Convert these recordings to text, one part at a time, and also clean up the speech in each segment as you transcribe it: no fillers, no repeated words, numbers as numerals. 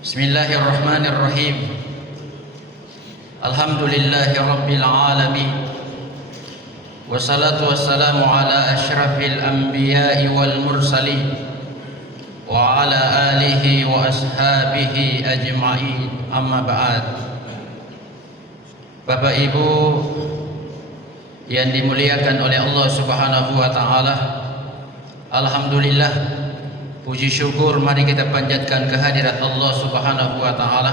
Bismillahirrahmanirrahim. Alhamdulillahi rabbil alamin. Wassalatu wassalamu ala asyrafil anbiya'i wal mursalin wa ala alihi wa ashabihi ajma'in. Amma ba'd. Bapak Ibu yang dimuliakan oleh Allah Subhanahu wa taala, alhamdulillah, puji syukur mari kita panjatkan kehadirat Allah Subhanahu wa taala.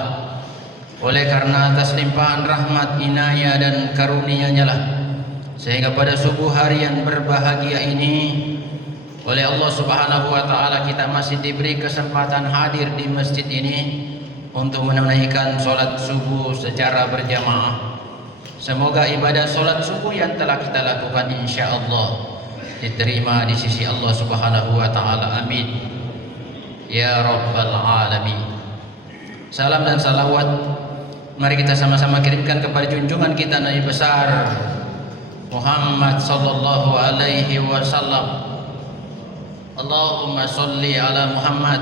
Oleh karena atas limpahan rahmat, inayah dan karunia-Nya lah sehingga pada subuh hari yang berbahagia ini oleh Allah Subhanahu wa taala kita masih diberi kesempatan hadir di masjid ini untuk menunaikan salat subuh secara berjamaah. Semoga ibadah salat subuh yang telah kita lakukan insyaallah diterima di sisi Allah Subhanahu wa taala. Amin ya rabbal alamin. Salam dan salawat mari kita sama-sama kirimkan kepada junjungan kita Nabi besar Muhammad sallallahu alaihi wasallam. Allahumma sholli ala Muhammad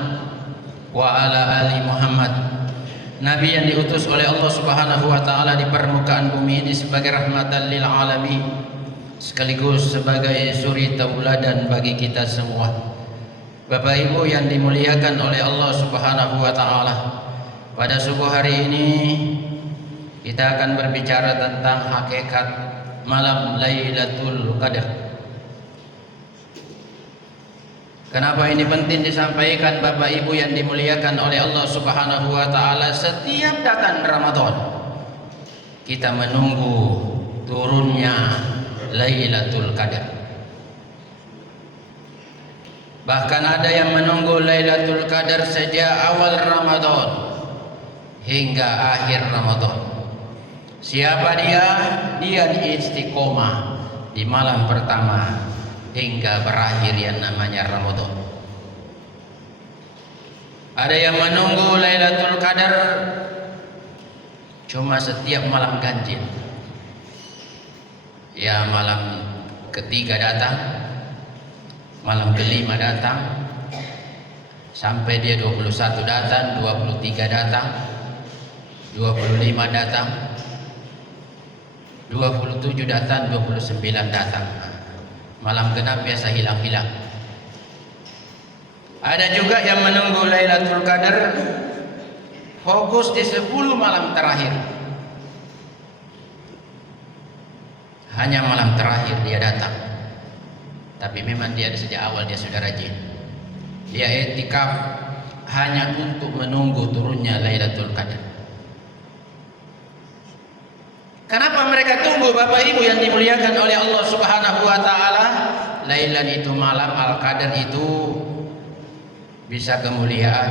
wa ala ali Muhammad. Nabi yang diutus oleh Allah Subhanahu wa taala di permukaan bumi ini sebagai rahmatan lil alamin, sekaligus sebagai suri tauladan bagi kita semua. Bapak Ibu yang dimuliakan oleh Allah Subhanahu wa taala, pada subuh hari ini kita akan berbicara tentang hakikat malam Lailatul Qadar. Kenapa ini penting disampaikan Bapak Ibu yang dimuliakan oleh Allah Subhanahu wa taala? Setiap datang Ramadan kita menunggu turunnya Lailatul Qadar. Bahkan ada yang menunggu Lailatul Qadar sejak awal Ramadan hingga akhir Ramadan. Siapa dia? Dia istiqomah di malam pertama hingga berakhir yang namanya Ramadan. Ada yang menunggu Lailatul Qadar cuma setiap malam ganjil. Ya, malam ketiga datang, malam kelima datang, sampai dia 21 datang, 23 datang, 25 datang, 27 datang, 29 datang. Malam genap biasa hilang-hilang. Ada juga yang menunggu Lailatul Qadar fokus di 10 malam terakhir. Hanya malam terakhir dia datang. Tapi memang dia sejak awal dia sudah rajin. Dia i'tikaf hanya untuk menunggu turunnya Lailatul Qadar. Kenapa mereka tunggu Bapak Ibu yang dimuliakan oleh Allah Subhanahu wa taala? Lailan itu malam, Al-Qadar itu bisa kemuliaan,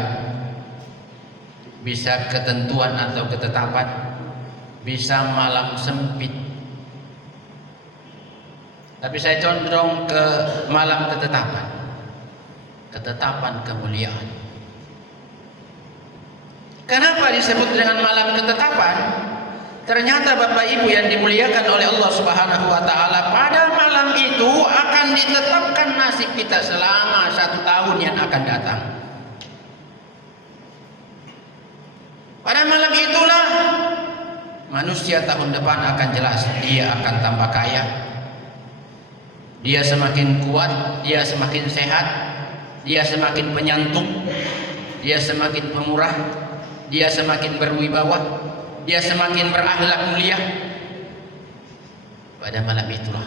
bisa ketentuan atau ketetapan, bisa malam sempit. Tapi saya condong ke malam ketetapan. Ketetapan kemuliaan. Kenapa disebut dengan malam ketetapan? Ternyata Bapak Ibu yang dimuliakan oleh Allah Subhanahu wa taala, pada malam itu akan ditetapkan nasib kita selama 1 tahun yang akan datang. Pada malam itulah manusia tahun depan akan jelas dia akan tambah kaya. Dia semakin kuat, dia semakin sehat, dia semakin penyantun, dia semakin pemurah, dia semakin berwibawa, dia semakin berakhlak mulia. Pada malam itulah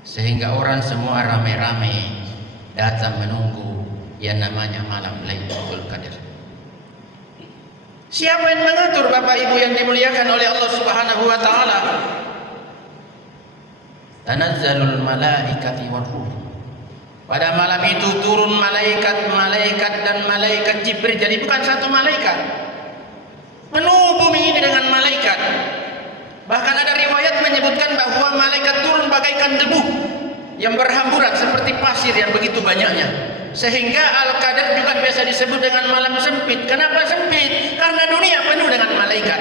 sehingga orang semua ramai-ramai datang menunggu yang namanya malam Lailatul Qadar. Siapa yang mengatur Bapak Ibu yang dimuliakan oleh Allah Subhanahu wa taala? Tanazzalul malaikati war ruh. Pada malam itu turun malaikat dan malaikat Jibril. Jadi bukan satu malaikat. Penuh bumi ini dengan malaikat. Bahkan ada riwayat menyebutkan bahwa malaikat turun bagaikan debu yang berhamburan seperti pasir yang begitu banyaknya. Sehingga Al-Qadar juga biasa disebut dengan malam sempit. Kenapa sempit? Karena dunia penuh dengan malaikat.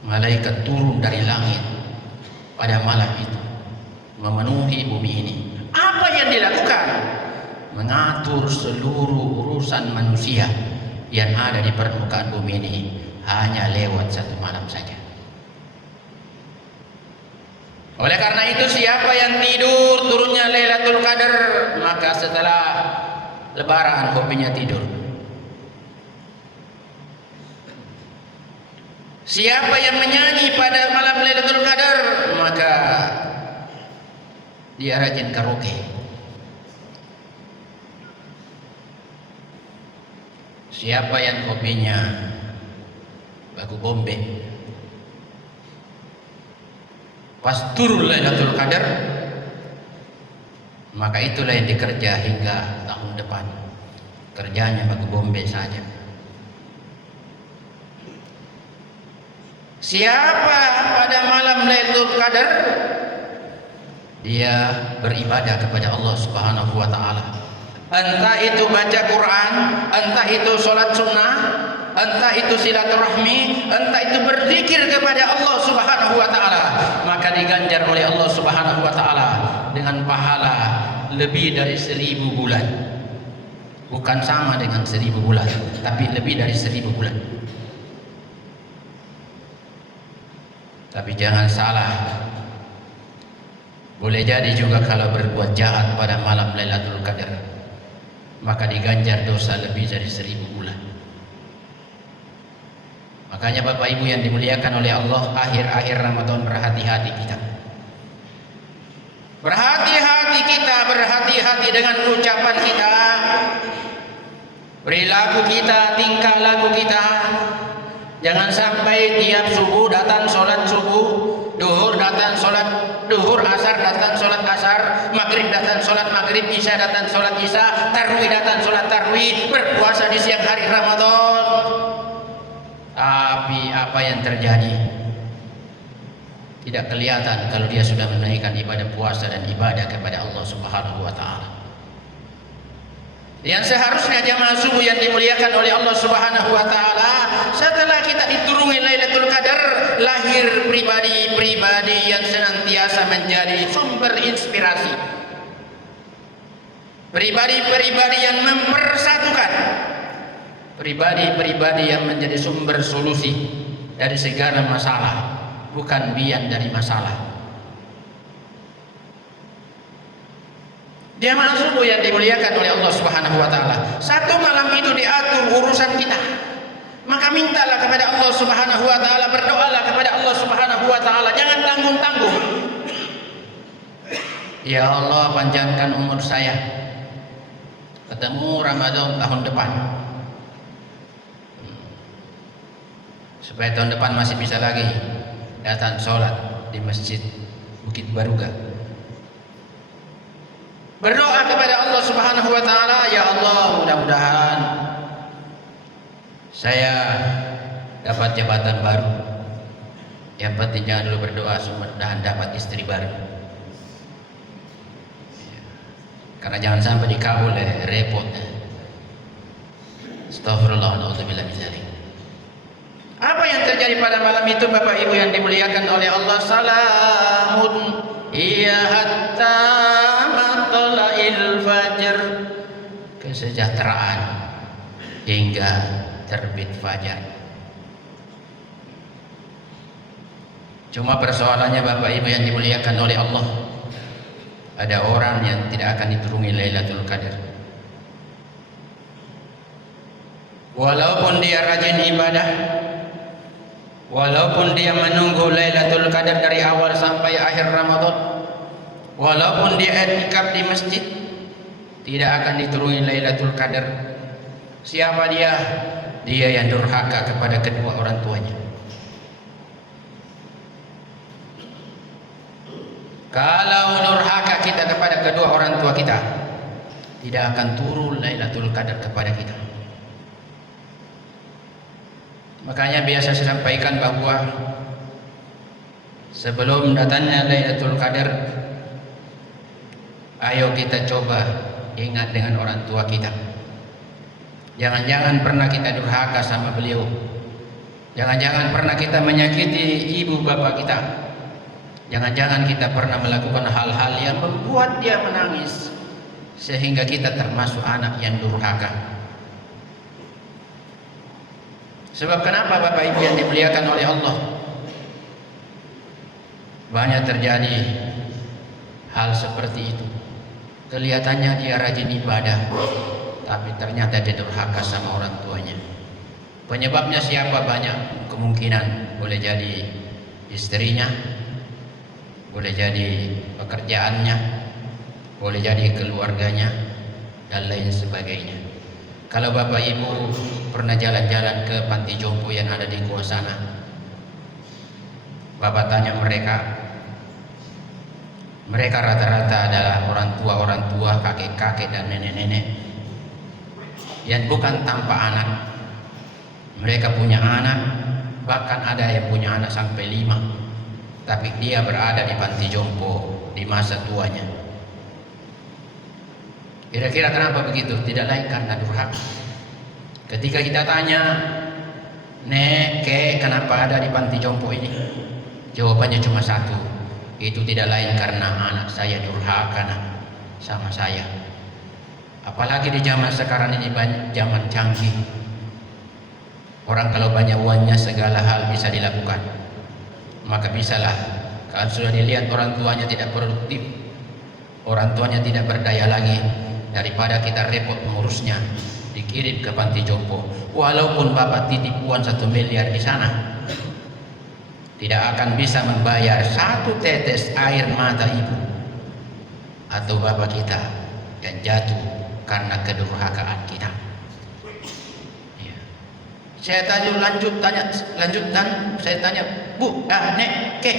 Malaikat turun dari langit pada malam itu memenuhi bumi ini. Apa yang dilakukan? mengatur seluruh urusan manusia yang ada di permukaan bumi ini hanya lewat satu malam saja. Oleh karena itu, siapa yang tidur turunnya Lailatul Qadar, maka setelah Lebaran hobinya tidur. Siapa yang menyanyi pada malam Lailatul Qadar, maka dia rajin karaoke. Siapa yang hobinya lagu bombe, pas turun Lailatul Qadar, maka itulah yang dikerja hingga tahun depan. Kerjanya lagu bombe saja. Siapa pada malam Lailatul Qadar, dia beribadah kepada Allah Subhanahu wa taala. Entah itu baca Quran, entah itu sholat sunnah, entah itu silaturahmi, entah itu berzikir kepada Allah Subhanahu wa taala, maka diganjar oleh Allah Subhanahu wa taala dengan pahala lebih dari 1000 bulan. Bukan sama dengan 1000 bulan, tapi lebih dari 1000 bulan. Tapi jangan salah, boleh jadi juga kalau berbuat jahat pada malam Lailatul Qadar, maka diganjar dosa lebih dari 1000 bulan. Makanya Bapak Ibu yang dimuliakan oleh Allah, akhir-akhir Ramadan berhati-hati kita. Berhati-hati kita, berhati-hati dengan ucapan kita, perilaku kita, tingkah laku kita. Jangan sampai tiap subuh datang sholat subuh, duhur datang sholat duhur, asar datang sholat asar, maghrib datang sholat maghrib, isya datang sholat isya, tarwih datang sholat tarwih, berpuasa di siang hari Ramadan. Tapi apa yang terjadi? Tidak kelihatan kalau dia sudah menaikkan ibadah puasa dan ibadah kepada Allah Subhanahu wa taala. Yang seharusnya jamaah subuh yang dimuliakan oleh Allah Subhanahu wa taala, setelah kita diturunkan Lailatul Qadar, lahir pribadi-pribadi yang senantiasa menjadi sumber inspirasi. Pribadi-pribadi yang mempersatukan, pribadi-pribadi yang menjadi sumber solusi dari segala masalah, bukan biang dari masalah. Jamaah subuh yang dimuliakan oleh Allah Subhanahu wa taala, satu malam itu diatur urusan kita. Maka mintalah kepada Allah Subhanahu wa taala, berdoalah kepada Allah Subhanahu wa taala, jangan tanggung-tanggung. Ya Allah, panjangkan umur saya, ketemu Ramadan tahun depan, supaya tahun depan masih bisa lagi datang sholat di Masjid Bukit Baruga. Berdoa kepada Allah Subhanahu wa taala, ya Allah, mudah-mudahan saya dapat jabatan baru. Yang penting jangan dulu berdoa, mudah-mudahan dapat istri baru. Karena jangan sampai dikabul, repot. Astagfirullah, na'udzubillah min dzalik. Apa yang terjadi pada malam itu Bapak Ibu yang dimuliakan oleh Allah? Salamun iya hatta matla'il fajr, kesejahteraan hingga terbit fajar. Cuma persoalannya Bapak Ibu yang dimuliakan oleh Allah, ada orang yang tidak akan diturunkan Lailatul Qadar. Walaupun dia rajin ibadah, walaupun dia menunggu Lailatul Qadar dari awal sampai akhir Ramadan, walaupun dia i'tikaf di masjid, tidak akan diturunkan Lailatul Qadar. Siapa dia? Dia yang durhaka kepada kedua orang tuanya. Kalau durhaka kita kepada kedua orang tua kita, tidak akan turun Lailatul Qadar kepada kita. Makanya biasa saya sampaikan bahwa sebelum datangnya Lailatul Qadar, ayo kita coba ingat dengan orang tua kita. Jangan-jangan pernah kita durhaka sama beliau. Jangan-jangan pernah kita menyakiti ibu bapak kita. Jangan-jangan kita pernah melakukan hal-hal yang membuat dia menangis. sehingga kita termasuk anak yang durhaka. Sebab kenapa Bapak Ibu yang dimuliakan oleh Allah, banyak terjadi hal seperti itu. Kelihatannya dia rajin ibadah, tapi ternyata dia durhaka sama orang tuanya. Penyebabnya siapa? Banyak kemungkinan. Boleh jadi istrinya, boleh jadi pekerjaannya, boleh jadi keluarganya, dan lain sebagainya. Kalau Bapak Ibu pernah jalan-jalan ke panti jompo yang ada di Goa sana, Bapak tanya mereka rata-rata adalah orang tua, kakek-kakek dan nenek-nenek yang bukan tanpa anak. Mereka punya anak, bahkan ada yang punya anak sampai 5, tapi dia berada di panti jompo di masa tuanya. Kira-kira kenapa begitu? Tidak lain karena durhaka. Ketika kita tanya, "Nek, kek, kenapa ada di panti jompo ini?" Jawabannya cuma satu, itu tidak lain karena anak saya durhaka sama saya. Apalagi di zaman sekarang ini, zaman canggih. Orang kalau banyak uangnya segala hal bisa dilakukan. Maka bisalah, kalau sudah dilihat orang tuanya tidak produktif, orang tuanya tidak berdaya lagi, daripada kita repot mengurusnya, dikirim ke panti jompo. Walaupun Bapak titip uang 1 miliar di sana, tidak akan bisa membayar 1 tetes air mata ibu atau bapak kita yang jatuh karena kedurhakaan kita. Ya. Saya tanya, "Bu, Nek, kek,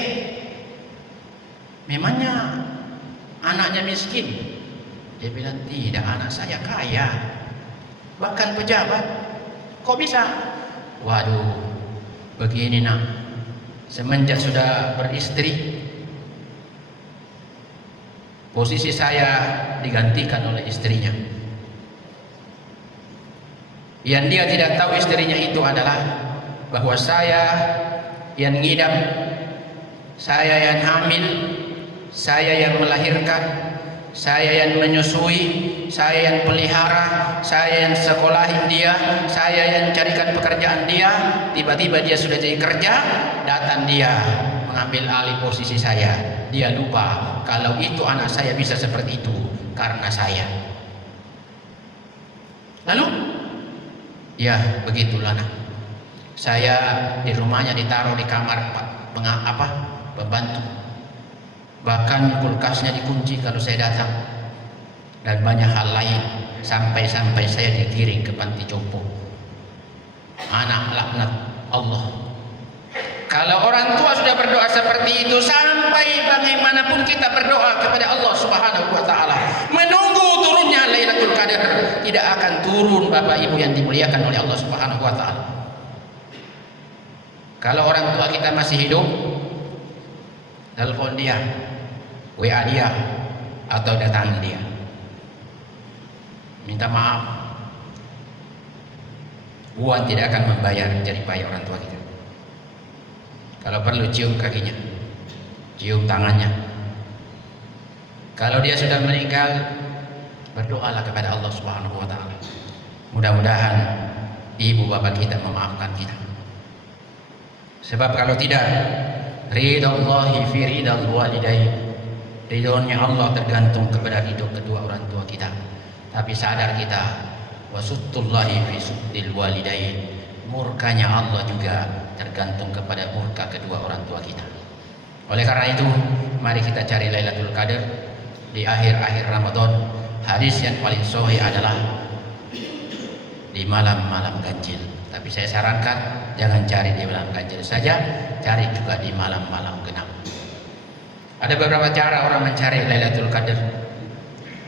memangnya anaknya miskin?" Dia bilang, "Tidak, anak saya kaya, bahkan pejabat." "Kok bisa?" "Waduh, begini nak, semenjak sudah beristri, posisi saya digantikan oleh istrinya. Yang dia tidak tahu istrinya itu adalah bahwa saya yang ngidam, saya yang hamil, saya yang melahirkan, saya yang menyusui, saya yang pelihara, saya yang sekolahin dia, saya yang carikan pekerjaan dia. Tiba-tiba dia sudah jadi kerja, datang dia mengambil alih posisi saya. Dia lupa kalau itu anak saya bisa seperti itu karena saya." Lalu, ya begitulah nak. Saya di rumahnya ditaruh di kamar pembantu. Bahkan kulkasnya dikunci kalau saya datang, dan banyak hal lain, sampai saya dikirim ke panti jompo. Anak laknat Allah. Kalau orang tua sudah berdoa seperti itu, sampai bagaimanapun kita berdoa kepada Allah Subhanahu wa taala, menunggu turunnya Lailatul Qadar, tidak akan turun Bapak Ibu yang dimuliakan oleh Allah Subhanahu wa taala. Kalau orang tua kita masih hidup, telepon dia, WA dia, atau datangi dia, minta maaf. Uang tidak akan membayar jerih payah orang tua kita. Kalau perlu cium kakinya, cium tangannya. Kalau dia sudah meninggal, berdoalah kepada Allah Subhanahu wa taala. Mudah-mudahan ibu bapak kita memaafkan kita. Sebab kalau tidak, ridallahi fi ridal walidain. Ridhonya Allah tergantung kepada ridho kedua orang tua kita. Tapi sadar kita, wasuttullahi fi suttil walidain. Murkanya Allah juga tergantung kepada murka kedua orang tua kita. Oleh karena itu, mari kita cari Lailatul Qadar di akhir-akhir Ramadan. Hadis yang paling sahih adalah di malam-malam ganjil. Tapi saya sarankan jangan cari di malam ganjil saja, cari juga di malam-malam genap. Ada beberapa cara orang mencari Lailatul Qadar.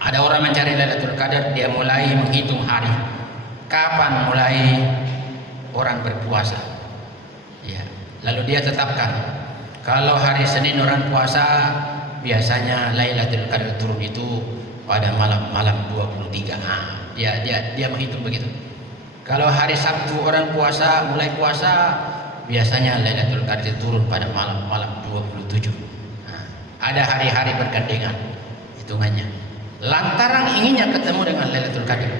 Ada orang mencari Lailatul Qadar, dia mulai menghitung hari. Kapan mulai orang berpuasa? Ya, lalu dia tetapkan. Kalau hari Senin orang puasa, biasanya Lailatul Qadar turun itu pada malam-malam 23. Nah, dia menghitung begitu. Kalau hari Sabtu orang puasa, mulai puasa, biasanya Lailatul Qadar turun pada malam-malam 27. Nah, ada hari-hari bergandengan hitungannya. lantaran inginnya ketemu dengan Lailatul Qadar.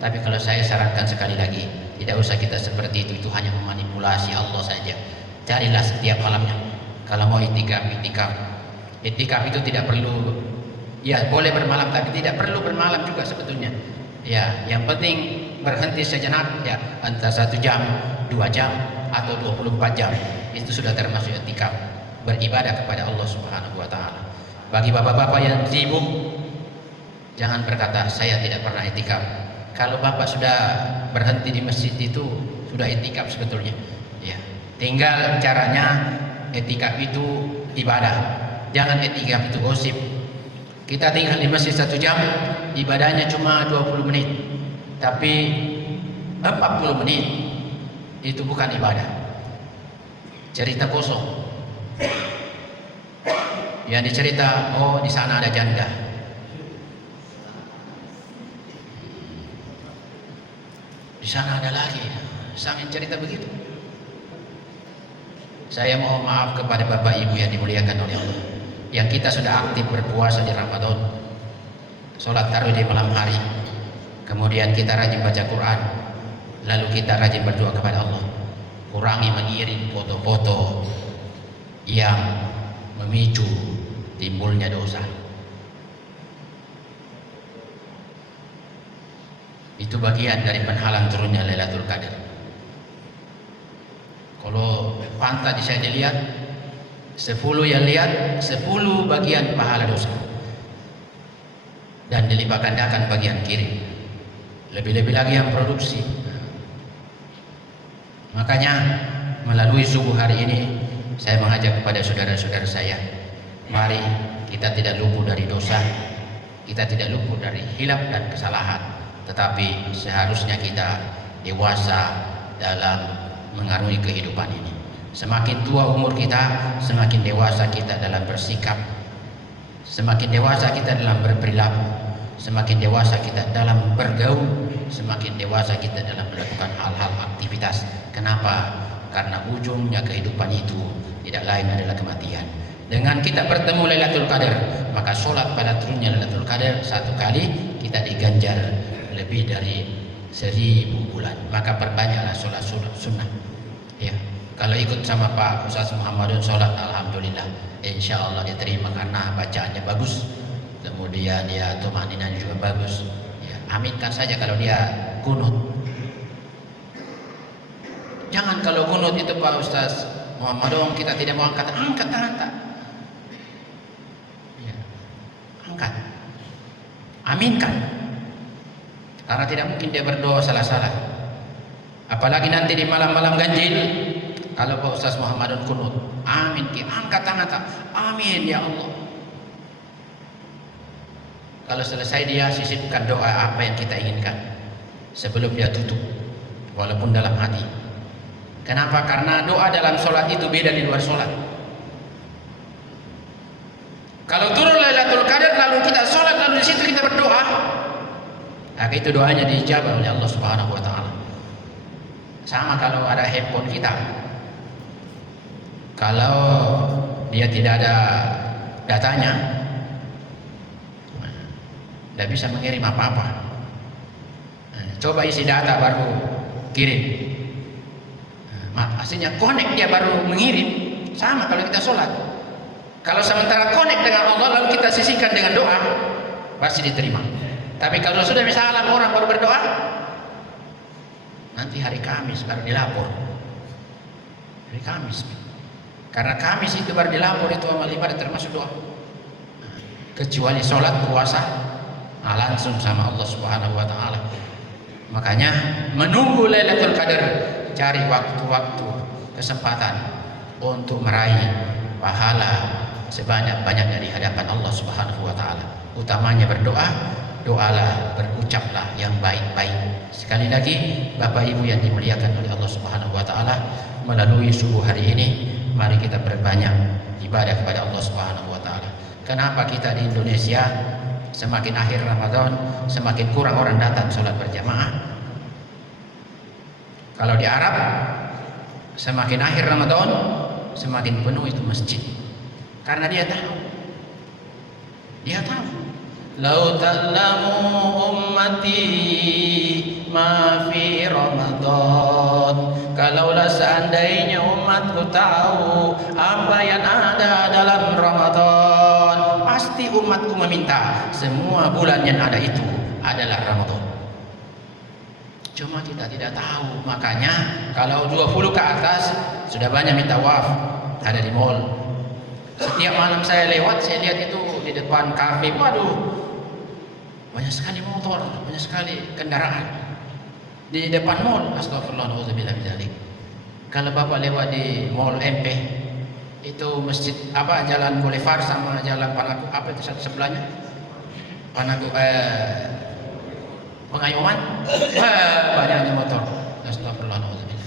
Tapi kalau saya sarankan sekali lagi, tidak usah kita seperti itu hanya memanipulasi Allah saja. Carilah setiap malamnya. Kalau mau itikaf, itikaf. Itikaf itu tidak perlu, ya boleh bermalam, tapi tidak perlu bermalam juga sebetulnya. Ya, yang penting berhenti sejenak, ya antara 1 jam, 2 jam, atau 24 jam. Itu sudah termasuk itikaf, beribadah kepada Allah Subhanahu wa taala. Bagi bapak-bapak yang sibuk, jangan berkata saya tidak pernah itikaf. Kalau bapak sudah berhenti di masjid itu sudah itikaf sebetulnya. Ya, tinggal caranya itikaf itu ibadah. Jangan itikaf itu gosip. Kita tinggal di masjid 1 jam, ibadahnya cuma 20 menit. Tapi 40 menit itu bukan ibadah. Cerita kosong. Yang dicerita, oh di sana ada janda. Di sana ada lagi. Sambil cerita begitu. Saya mohon maaf kepada Bapak Ibu yang dimuliakan oleh Allah. Yang kita sudah aktif berpuasa di Ramadan, sholat tarawih di malam hari, kemudian kita rajin baca Quran, lalu kita rajin berdoa kepada Allah. Kurangi mengirim foto-foto yang memicu timbulnya dosa. Itu bagian dari penghalang turunnya Lailatul Qadar. Kalau pantas saya dilihat, 10 yang lihat, 10 bagian pahala dosa, dan dilipat gandakan bagian kiri. Lebih-lebih lagi yang produksi. Makanya melalui subuh hari ini saya mengajak kepada saudara-saudara saya, mari kita tidak luput dari dosa, kita tidak luput dari hilaf dan kesalahan, tetapi seharusnya kita dewasa dalam mengarungi kehidupan ini. Semakin tua umur kita, semakin dewasa kita dalam bersikap, semakin dewasa kita dalam berperilaku, semakin dewasa kita dalam bergaul, semakin dewasa kita dalam melakukan hal-hal aktivitas. Kenapa? Karena ujungnya kehidupan itu tidak lain adalah kematian. Dengan kita bertemu Lailatul Qadar, maka sholat pada turunnya Lailatul Qadar 1 kali kita diganjar lebih dari 1000 bulan. Maka perbanyaklah sholat sunnah. Ya, kalau ikut sama Pak Ustaz Muhammadun sholat, alhamdulillah, insya Allah diterima karena bacaannya bagus, kemudian ya tumaninanya juga bagus. Ya, aminkan saja kalau dia kunut. Jangan kalau kunut itu Pak Ustaz Muhammadun kita tidak mau angkat tangan tak. Ya, angkat, aminkan, karena tidak mungkin dia berdoa salah-salah. Apalagi nanti di malam-malam ganjil, kalau Pak Ustaz Muhammadun kunut, amin, angkat tangan tak, amin ya Allah. Kalau selesai dia sisipkan doa apa yang kita inginkan sebelum dia tutup, walaupun dalam hati. Kenapa? Karena doa dalam sholat itu beda di luar sholat. Kalau turun Lailatul Qadar lalu kita sholat, lalu di situ kita berdoa, maka itu doanya diijabah oleh Allah Subhanahu wa taala. Sama kalau ada handphone kita, kalau dia tidak ada datanya, tidak bisa mengirim apa-apa. Coba isi data baru kirim. Aslinya connect dia baru mengirim. Sama kalau kita sholat. Kalau sementara connect dengan Allah lalu kita sisihkan dengan doa, pasti diterima. Tapi kalau sudah misalnya orang baru berdoa, nanti hari Kamis baru dilapor. Hari Kamis. Karena Kamis itu baru dilapor itu amal ibadah termasuk doa. Kecuali sholat, puasa, langsung sama Allah Subhanahu wa taala. Makanya menunggu Lailatul Qadar, cari waktu-waktu kesempatan untuk meraih pahala sebanyak-banyaknya di hadapan Allah Subhanahu wa taala. Utamanya berdoa, doalah, berucaplah yang baik-baik. Sekali lagi Bapak Ibu yang dimuliakan oleh Allah Subhanahu wa taala, melalui subuh hari ini mari kita berbanyak ibadah kepada Allah Subhanahu wa taala. Kenapa kita di Indonesia semakin akhir Ramadan semakin kurang orang datang sholat berjamaah? Kalau di Arab semakin akhir Ramadan semakin penuh itu masjid. Karena dia tahu Lau ta'lamu ummati ma fi Ramadan. Kalaulah seandainya umatku tahu apa yang ada dalam Ramadan, pasti umatku meminta semua bulan yang ada itu adalah Ramadan. Cuma kita tidak tahu, makanya kalau 20 ke atas sudah banyak minta waf ada di mall. Setiap malam saya lewat, saya lihat itu di depan kafe, waduh, banyak sekali motor, banyak sekali kendaraan di depan mall. Astagfirullah, nauzubillah min dzalik. Kalau Bapak lewat di mall MP, itu masjid apa, jalan Boulevard sama jalan Panaku, apa itu satu sebelahnya? Panaku Pengayuman, banyaknya motor. Astagfirullah, nauzubillah.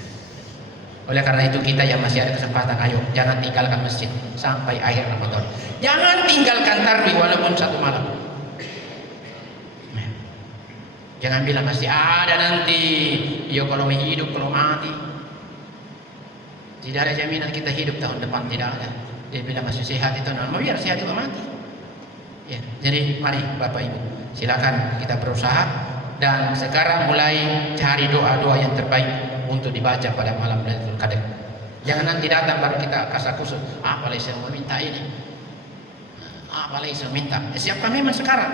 Oleh karena itu kita yang masih ada kesempatan, ayo jangan tinggalkan masjid sampai akhir Ramadan. Jangan tinggalkan tarawih walaupun satu malam. Jangan bilang masih ada nanti. Ya kalau hidup, kalau mati. Tidak ada jaminan kita hidup tahun depan, tidak ada. Dia bilang masih sehat itu, nah, biar sehat juga mati. Ya, jadi mari Bapak Ibu, silakan kita berusaha dan sekarang mulai cari doa-doa yang terbaik untuk dibaca pada malam Lailatul Qadar. Jangan nanti datang baru kita kasakusuk, apalagi saya mau minta ini, apalagi saya minta. Siapkan memang sekarang.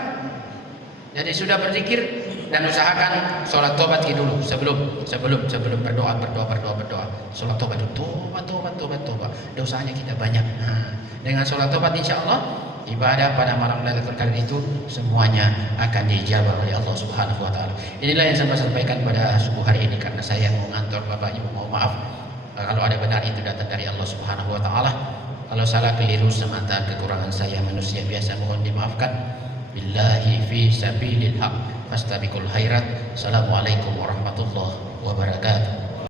Jadi sudah berzikir dan usahakan sholat tobat dulu sebelum berdoa. Sholat tobat dulu, tobat. Dosanya kita banyak. Nah, dengan sholat tobat insya Allah ibadah pada malam Lailatul Qadar itu semuanya akan dijawab oleh Allah Subhanahu wa taala. Inilah yang saya sampaikan pada subuh hari ini, karena saya mau ngantor Bapak Ibu, mohon maaf kalau ada benar itu datang dari Allah Subhanahu wa taala. Kalau salah keliru semata kekurangan saya manusia biasa mohon dimaafkan. Billahi fi sabilil haq fastabiqul khairat. Assalamualaikum warahmatullahi wabarakatuh.